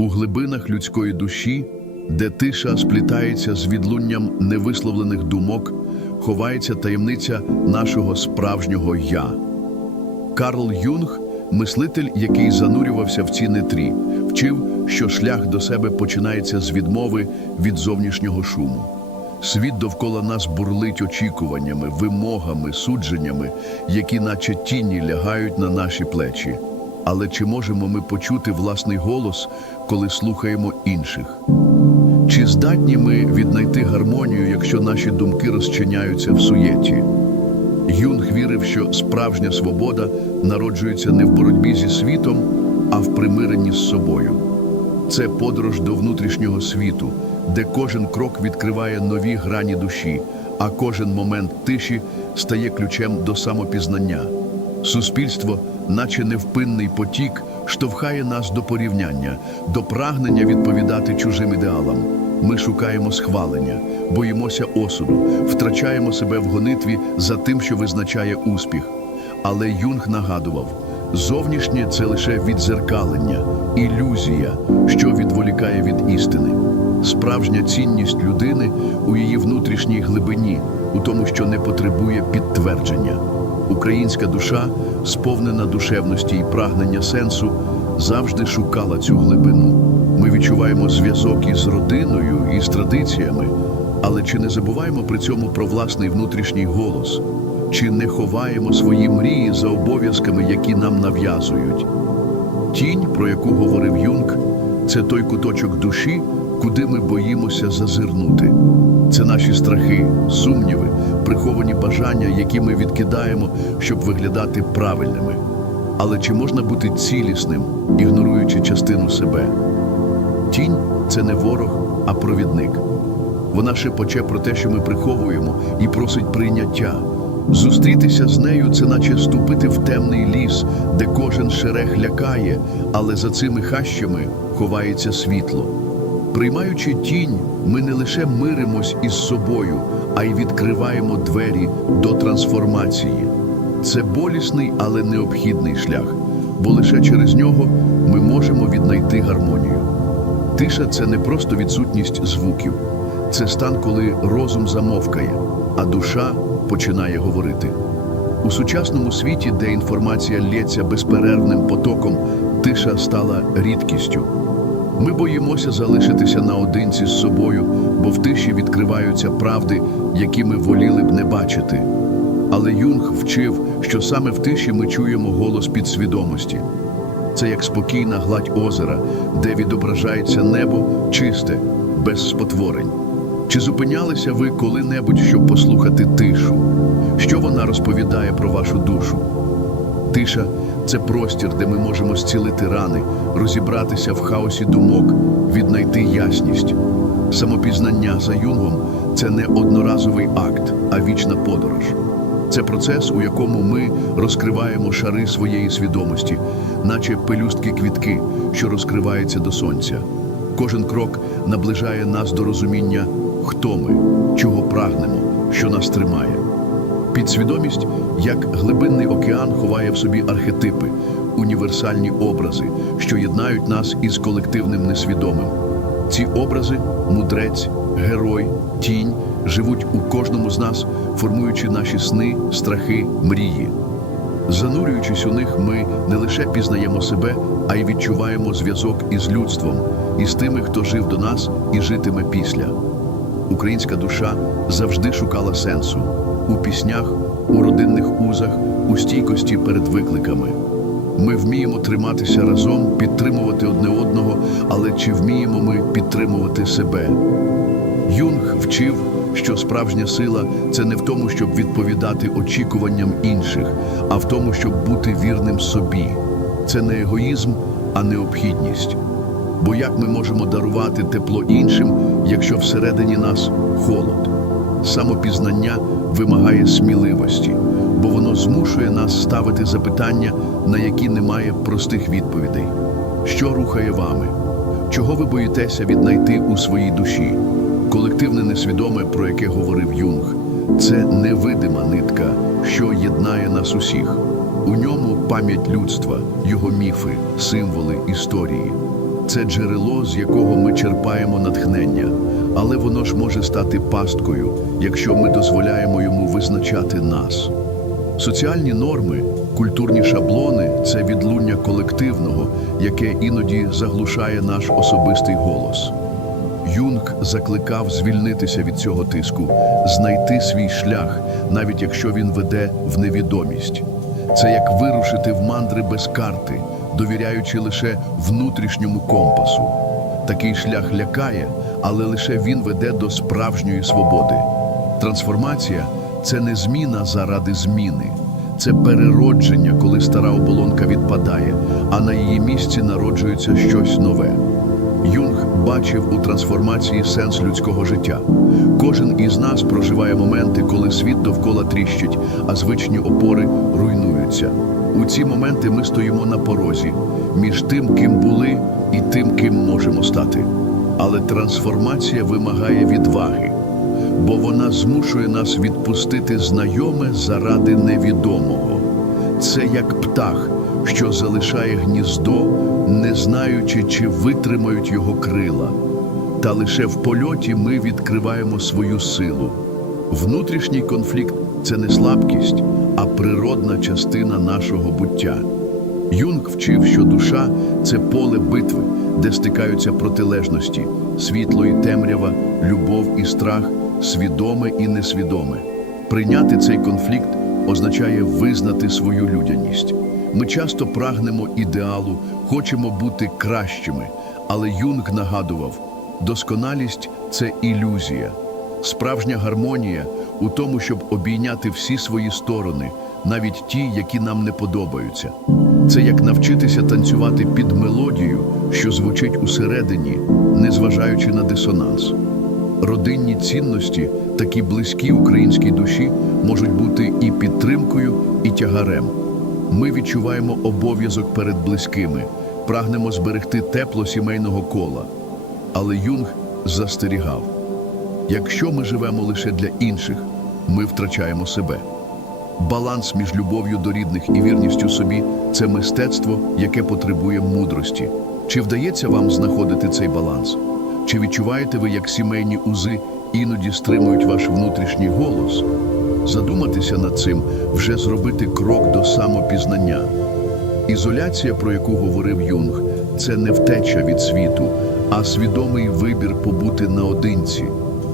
У глибинах людської душі, де тиша сплітається з відлунням невисловлених думок, ховається таємниця нашого справжнього я. Карл Юнг, мислитель, який занурювався в ці нетрі, вчив, що шлях до себе починається з відмови від зовнішнього шуму. Світ довкола нас бурлить очікуваннями, вимогами, судженнями, які, наче тіні, лягають на наші плечі. Але чи можемо ми почути власний голос, коли слухаємо інших? Чи здатні ми віднайти гармонію, якщо наші думки розчиняються в суєті? Юнг вірив, що справжня свобода народжується не в боротьбі зі світом, а в примиренні з собою. Це подорож до внутрішнього світу, де кожен крок відкриває нові грані душі, а кожен момент тиші стає ключем до самопізнання. Суспільство, наче невпинний потік, штовхає нас до порівняння, до прагнення відповідати чужим ідеалам. Ми шукаємо схвалення, боїмося осуду, втрачаємо себе в гонитві за тим, що визначає успіх. Але Юнг нагадував, зовнішнє це лише відзеркалення, ілюзія, що відволікає від істини. Справжня цінність людини у її внутрішній глибині, у тому, що не потребує підтвердження. Українська душа, сповнена душевності і прагнення сенсу, завжди шукала цю глибину. Ми відчуваємо зв'язок із родиною і з традиціями, але чи не забуваємо при цьому про власний внутрішній голос? Чи не ховаємо свої мрії за обов'язками, які нам нав'язують? Тінь, про яку говорив Юнг, це той куточок душі, куди ми боїмося зазирнути. Це наші страхи, сумніви, приховані бажання, які ми відкидаємо, щоб виглядати правильними. Але чи можна бути цілісним, ігноруючи частину себе? Тінь це не ворог, а провідник. Вона шепоче про те, що ми приховуємо, і просить прийняття. Зустрітися з нею це наче ступити в темний ліс, де кожен шерех лякає, але за цими хащами ховається світло. Приймаючи тінь, ми не лише миримось із собою, а й відкриваємо двері до трансформації. Це болісний, але необхідний шлях, бо лише через нього ми можемо віднайти гармонію. Тиша це не просто відсутність звуків, це стан, коли розум замовкає, а душа починає говорити. У сучасному світі, де інформація лється безперервним потоком, тиша стала рідкістю. Ми боїмося залишитися наодинці з собою, бо в тиші відкриваються правди, які ми воліли б не бачити. Але Юнг вчив, що саме в тиші ми чуємо голос підсвідомості. Це як спокійна гладь озера, де відображається небо чисте, без спотворень. Чи зупинялися ви коли-небудь, щоб послухати тишу? Що вона розповідає про вашу душу? Тиша це простір, де ми можемо зцілити рани, розібратися в хаосі думок, віднайти ясність. Самопізнання за юнгом це не одноразовий акт, а вічна подорож. Це процес, у якому ми розкриваємо шари своєї свідомості, наче пелюстки квітки, що розкриваються до сонця. Кожен крок наближає нас до розуміння, хто ми, чого прагнемо, що нас тримає. Підсвідомість, як глибинний океан, ховає в собі архетипи, універсальні образи, що єднають нас із колективним несвідомим. Ці образи мудрець, герой, тінь живуть у кожному з нас, формуючи наші сни, страхи, мрії. Занурюючись у них, ми не лише пізнаємо себе, а й відчуваємо зв'язок із людством, із тими, хто жив до нас і житиме після. Українська душа завжди шукала сенсу у піснях, у родинних узах, у стійкості перед викликами. Ми вміємо триматися разом, підтримувати одне одного, але чи вміємо ми підтримувати себе? Юнг вчив, що справжня сила це не в тому, щоб відповідати очікуванням інших, а в тому, щоб бути вірним собі. Це не егоїзм, а необхідність. Бо як ми можемо дарувати тепло іншим, якщо всередині нас холод? Самопізнання вимагає сміливості, бо воно змушує нас ставити запитання, на які немає простих відповідей. Що рухає вами? Чого ви боїтеся віднайти у своїй душі? Колективне несвідоме, про яке говорив Юнг, це невидима нитка, що єднає нас усіх. У ньому пам'ять людства, його міфи, символи, історії. Це джерело, з якого ми черпаємо натхнення, але воно ж може стати пасткою, якщо ми дозволяємо йому визначати нас. Соціальні норми, культурні шаблони це відлуння колективного, яке іноді заглушає наш особистий голос. Юнг закликав звільнитися від цього тиску, знайти свій шлях, навіть якщо він веде в невідомість. Це як вирушити в мандри без карти, довіряючи лише внутрішньому компасу. Такий шлях лякає, але лише він веде до справжньої свободи. Трансформація це не зміна заради зміни, це переродження, коли стара оболонка відпадає, а на її місці народжується щось нове. Юнг бачив у трансформації сенс людського життя. Кожен із нас проживає моменти, коли світ довкола тріщить, а звичні опори руйнуються. У ці моменти ми стоїмо на порозі між тим, ким були, і тим, ким можемо стати. Але трансформація вимагає відваги, бо вона змушує нас відпустити знайоме заради невідомого. Це як птах, що залишає гніздо, не знаючи, чи витримають його крила. Та лише в польоті ми відкриваємо свою силу. Внутрішній конфлікт це не слабкість, а природна частина нашого буття. Юнг вчив, що душа це поле битви, де стикаються протилежності, світло і темрява, любов і страх, свідоме і несвідоме. Прийняти цей конфлікт означає визнати свою людяність. Ми часто прагнемо ідеалу, хочемо бути кращими, але Юнг нагадував, досконалість це ілюзія. Справжня гармонія у тому, щоб обійняти всі свої сторони, навіть ті, які нам не подобаються. Це як навчитися танцювати під мелодію, що звучить усередині, незважаючи на дисонанс. Родинні цінності, такі близькі українській душі, можуть бути і підтримкою, і тягарем. Ми відчуваємо обов'язок перед близькими, прагнемо зберегти тепло сімейного кола. Але Юнг застерігав: якщо ми живемо лише для інших, ми втрачаємо себе. Баланс між любов'ю до рідних і вірністю собі це мистецтво, яке потребує мудрості. Чи вдається вам знаходити цей баланс? Чи відчуваєте ви, як сімейні узи іноді стримують ваш внутрішній голос? Задуматися над цим вже зробити крок до самопізнання. Ізоляція, про яку говорив Юнг, це не втеча від світу, а свідомий вибір побути наодинці.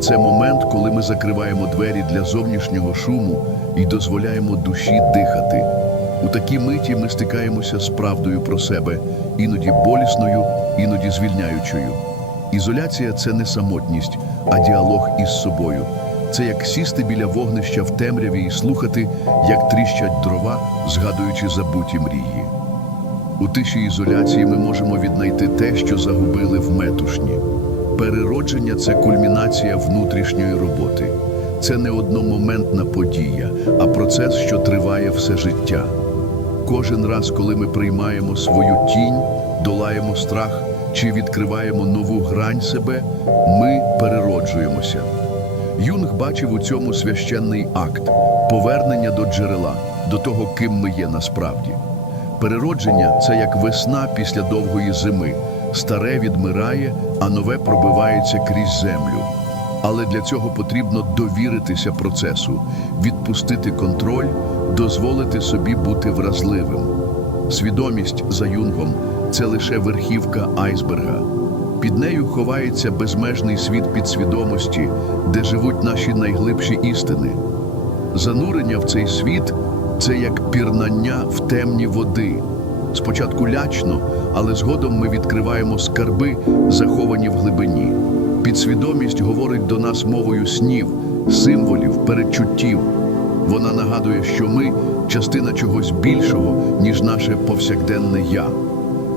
Це момент, коли ми закриваємо двері для зовнішнього шуму і дозволяємо душі дихати. У такій миті ми стикаємося з правдою про себе, іноді болісною, іноді звільняючою. Ізоляція це не самотність, а діалог із собою. Це як сісти біля вогнища в темряві і слухати, як тріщать дрова, згадуючи забуті мрії. У тиші ізоляції ми можемо віднайти те, що загубили в метушні. Переродження це кульмінація внутрішньої роботи. Це не одномоментна подія, а процес, що триває все життя. Кожен раз, коли ми приймаємо свою тінь, долаємо страх чи відкриваємо нову грань себе, ми перероджуємося. Юнг бачив у цьому священний акт повернення до джерела, до того, ким ми є насправді. Переродження це як весна після довгої зими. Старе відмирає, а нове пробивається крізь землю. Але для цього потрібно довіритися процесу, відпустити контроль, дозволити собі бути вразливим. Свідомість за юнгом це лише верхівка айсберга. Під нею ховається безмежний світ підсвідомості, де живуть наші найглибші істини. Занурення в цей світ це як пірнання в темні води. Спочатку лячно, але згодом ми відкриваємо скарби, заховані в глибині. Підсвідомість говорить до нас мовою снів, символів, передчуттів. Вона нагадує, що ми частина чогось більшого, ніж наше повсякденне я.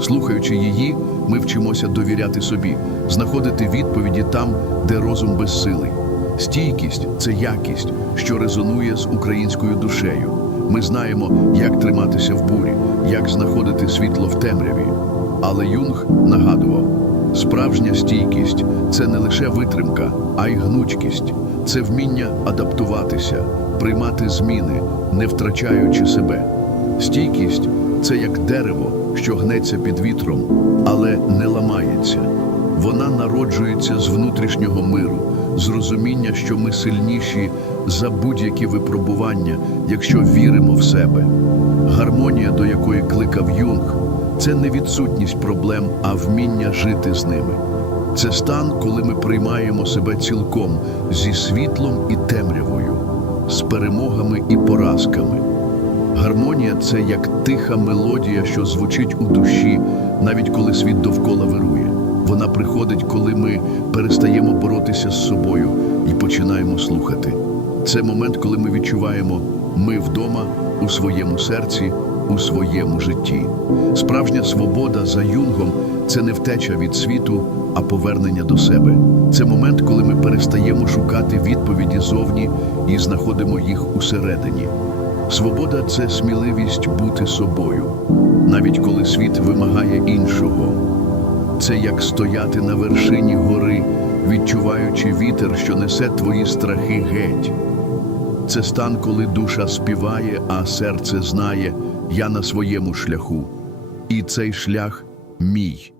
Слухаючи її, ми вчимося довіряти собі, знаходити відповіді там, де розум безсилий. Стійкість це якість, що резонує з українською душею. Ми знаємо, як триматися в бурі, як знаходити світло в темряві. Але Юнг нагадував, справжня стійкість це не лише витримка, а й гнучкість, це вміння адаптуватися, приймати зміни, не втрачаючи себе. Стійкість це як дерево, що гнеться під вітром, але не ламається. Вона народжується з внутрішнього миру, з розуміння, що ми сильніші за будь-які випробування, якщо віримо в себе. Гармонія, до якої кликав Юнг, це не відсутність проблем, а вміння жити з ними. Це стан, коли ми приймаємо себе цілком зі світлом і темрявою, з перемогами і поразками. Гармонія це як тиха мелодія, що звучить у душі, навіть коли світ довкола вирує. Вона приходить, коли ми перестаємо боротися з собою і починаємо слухати. Це момент, коли ми відчуваємо ми вдома у своєму серці, у своєму житті. Справжня свобода за юнгом це не втеча від світу, а повернення до себе. Це момент, коли ми перестаємо шукати відповіді зовні і знаходимо їх усередині. Свобода це сміливість бути собою, навіть коли світ вимагає іншого. Це як стояти на вершині гори, відчуваючи вітер, що несе твої страхи геть. Це стан, коли душа співає, а серце знає, я на своєму шляху. І цей шлях мій.